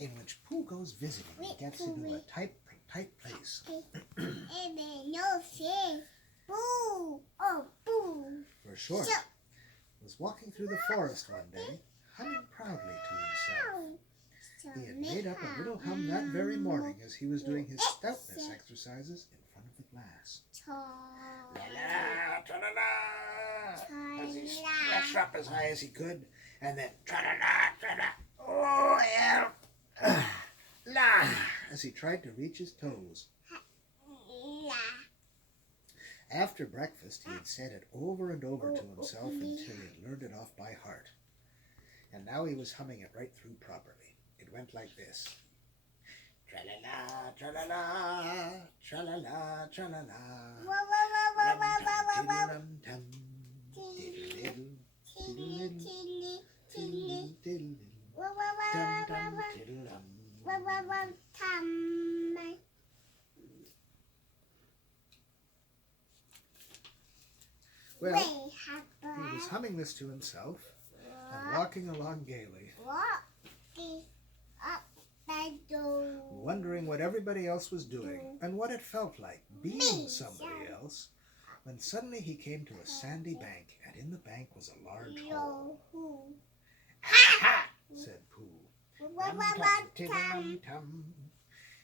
in which Pooh goes visiting and gets into a tight place. For short, was walking through the forest one day, humming proudly to himself. He had made up a little hum that very morning as he was doing his stoutness exercises in front of the glass. La-la, tra-la-la, as he stretched up as high as he could, and then tra-la-la, tra-la, oh, help, la, as he tried to reach his toes. After breakfast, he had said it over and over to himself until he had learned it off by heart. And now he was humming it right through properly. It went like this. Tra-la-la, tra-la-la, tra-la-la, tra-la-la. Rum-tum-tiddle-rum-tum, diddle-diddle, diddle-diddle, diddle-diddle, dum-dum-tiddle-dum. Well, he was humming this to himself and walking along gaily, wondering what everybody else was doing and what it felt like being somebody else, when suddenly he came to a sandy bank, and in the bank was a large hole. "Ha!" said Pooh. "Rum-tum-tiddle-rum-tum.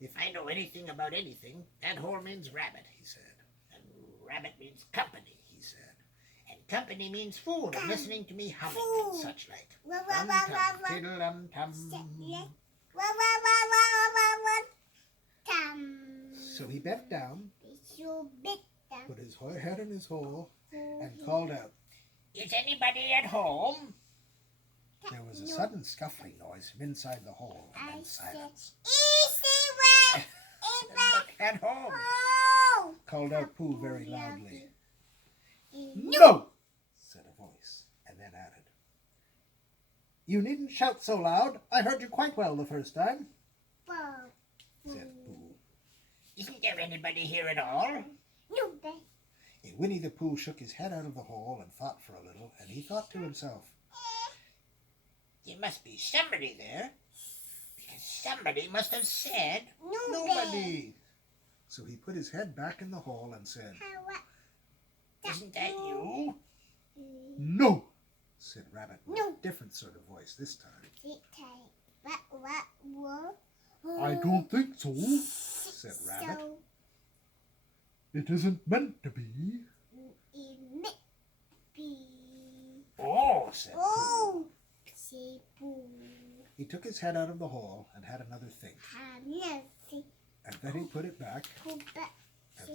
If I know anything about anything, that hole means rabbit," he said. "And rabbit means company," he said. "And company means food and listening to me humming and such like. Rum-tum-tiddle-rum-tum." So he bent down, put his head in his hole, and called out, "Is anybody at home?" There was a sudden scuffling noise from inside the hole, and then silence. "At home," called out Pooh very loudly. "No," said a voice, and then added, "You needn't shout so loud. I heard you quite well the first time," said Pooh. "Isn't there anybody here at all?" And Winnie the Pooh shook his head out of the hole and thought for a little, and he thought to himself, "There must be somebody there, because somebody must have said nobody." So he put his head back in the hole and said, "Isn't that you?" "No," said Rabbit with a different sort of voice this time. "I don't think so," said Rabbit. "It isn't meant to be." "Oh," said Pooh. He took his head out of the hole and had another think. And then he put it back and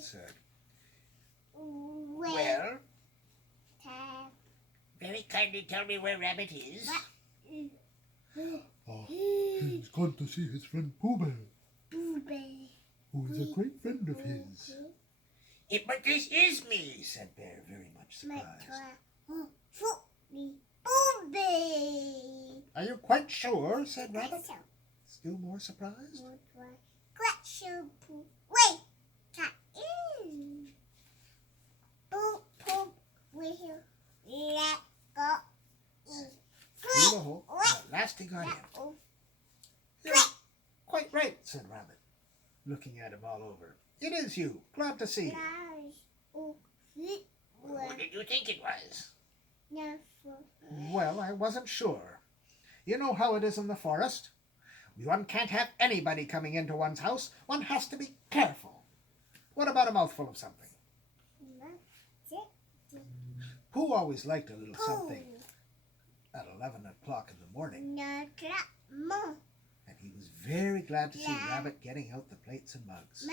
said, "Well, very kindly tell me where Rabbit is." "He's gone to see his friend Pooh Bear, who is a great friend of his." "But this is me," said Bear, very much surprised. "Are you quite sure?" said Rabbit, still more surprised. Through the hole, and at last he got in. "You're quite right," said Rabbit, looking at him all over. "It is you. Glad to see you." "What did you think it was?" "Well, I wasn't sure. You know how it is in the forest. One can't have anybody coming into one's house. One has to be careful. What about a mouthful of something?" Pooh always liked a little something at 11 o'clock in the morning, and he was very glad to see Rabbit getting out the plates and mugs.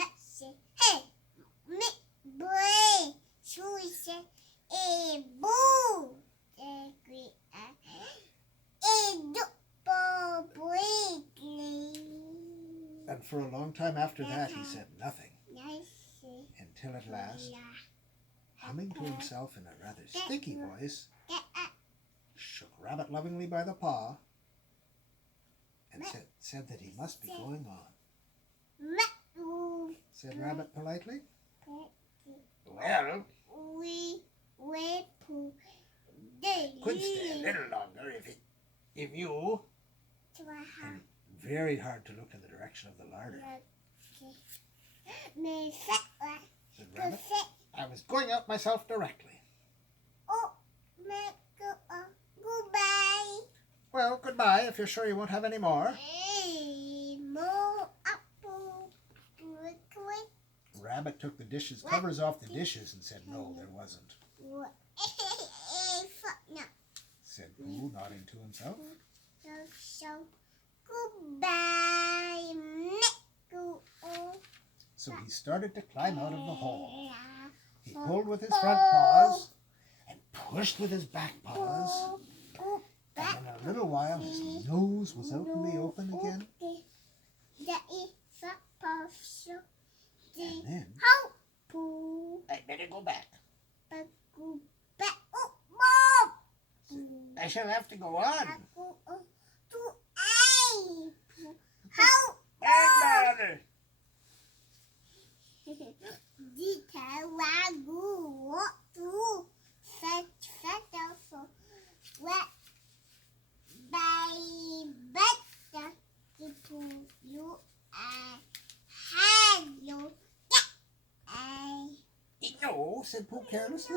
And for a long time after that he said nothing, until at last, humming to himself in a rather sticky voice, shook Rabbit lovingly by the paw and said that he must be going on. Said Rabbit politely. "Well, could stay a little longer if you..." And very hard to look in the direction of the larder. Said Rabbit. I was going out myself directly. Goodbye. Well, goodbye, if you're sure you won't have any more. More apple. Rabbit took the dishes covers off the dishes and said no, there wasn't. Said Pooh, nodding to himself. So goodbye. So he started to climb out of the hole. He pulled with his front paws and pushed with his back paws. And in a little while his nose was out in the open again. And then I'd better go back. I shall have to go on. Grandmother! No, said Pooh carelessly.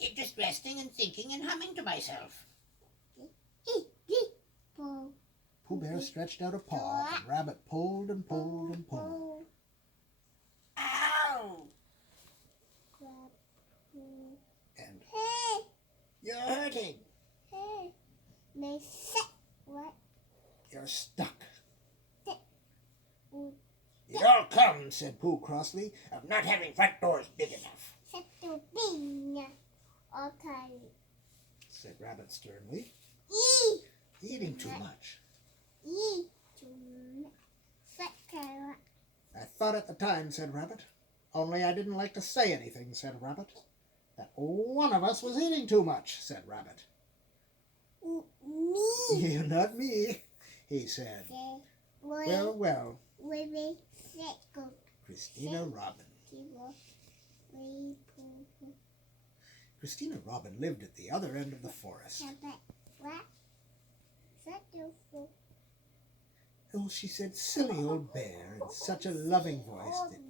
I'm just resting and thinking and humming to myself. Pooh Bear stretched out a paw, and Rabbit pulled and pulled and pulled. Ow! And you're hurting. You're stuck. It all comes, said Pooh crossly, of not having front doors big enough. Said Rabbit sternly. Eating too much. I thought at the time, said Rabbit. Only I didn't like to say anything, said Rabbit. That one of us was eating too much, said Rabbit. Me. Not me, he said. Well. Christina Robin. Christina Robin lived at the other end of the forest. Oh, she said, silly old bear, in such a loving voice that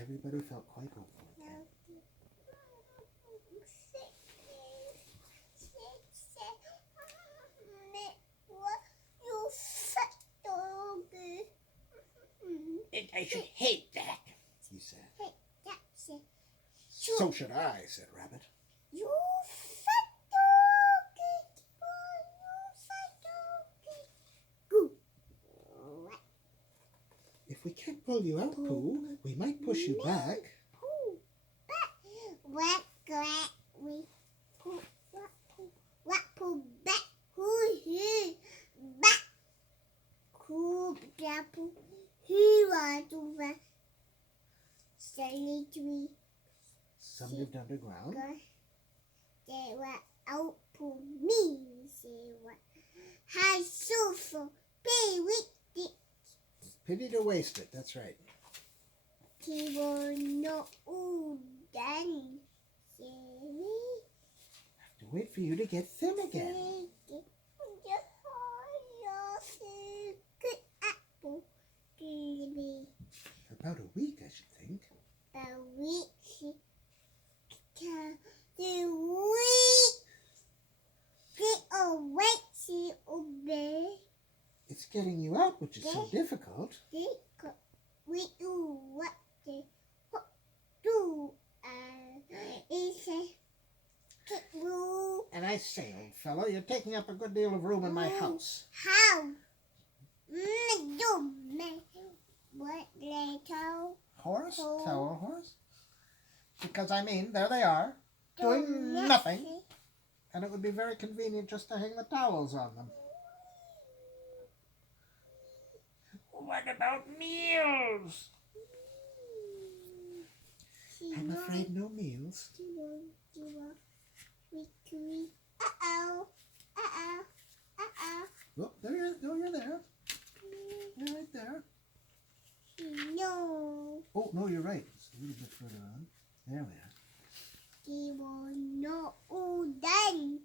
everybody felt quite hopeful again. I should hate that, he said. So should I, said Rabbit. You If we can't pull you out, Pooh, we might push you back. Some lived underground. They were out for me. High sulfur, pay with it. Pity to waste it, that's right. He will not done. Have to wait for you to get thin again. For about a week, I should think. It's getting you out, which is so difficult. And I say, old fellow, you're taking up a good deal of room in my house. How? What little Horse? Towel horse? Because, I mean, there they are, doing nothing. And it would be very convenient just to hang the towels on them. What about meals? I'm afraid no meals. Oh, there you are. No, you're there. You're right there. No. Oh, no, you're right. It's a little bit further on. There we are. He will not done.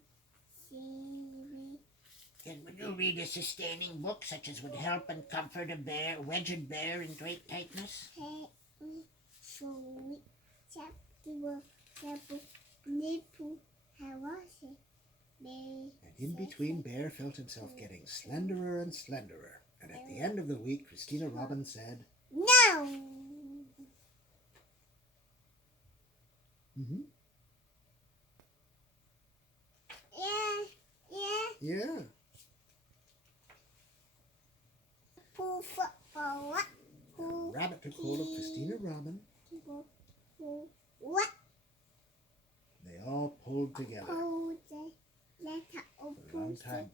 Then would you read a sustaining book such as would help and comfort a wedged bear in great tightness? Sweet chapter nipple hawase. And in between, Bear felt himself getting slenderer and slenderer. And at the end of the week, Christina Robin said, No. mm-hmm. Yeah. Pooh football. What? The rabbit took hold of Christina Robin. What? They all pulled together Oh, the letter of for a long time.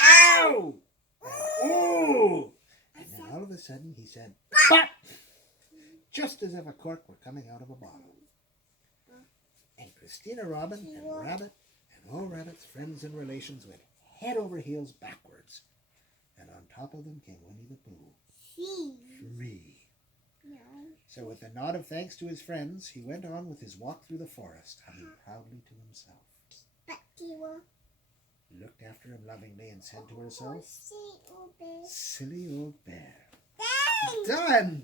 Ow! Ooh! And then all of a sudden he said, "Pop!" Just as if a cork were coming out of a bottle. And Christina Robin and Rabbit and all Rabbit's friends and relations went head over heels backwards. And on top of them came Winnie the Pooh. Free. No. So with a nod of thanks to his friends, he went on with his walk through the forest, humming proudly to himself. But he will. Looked after him lovingly and said to herself, See, oh, bear. "Silly old bear." Dang! Done!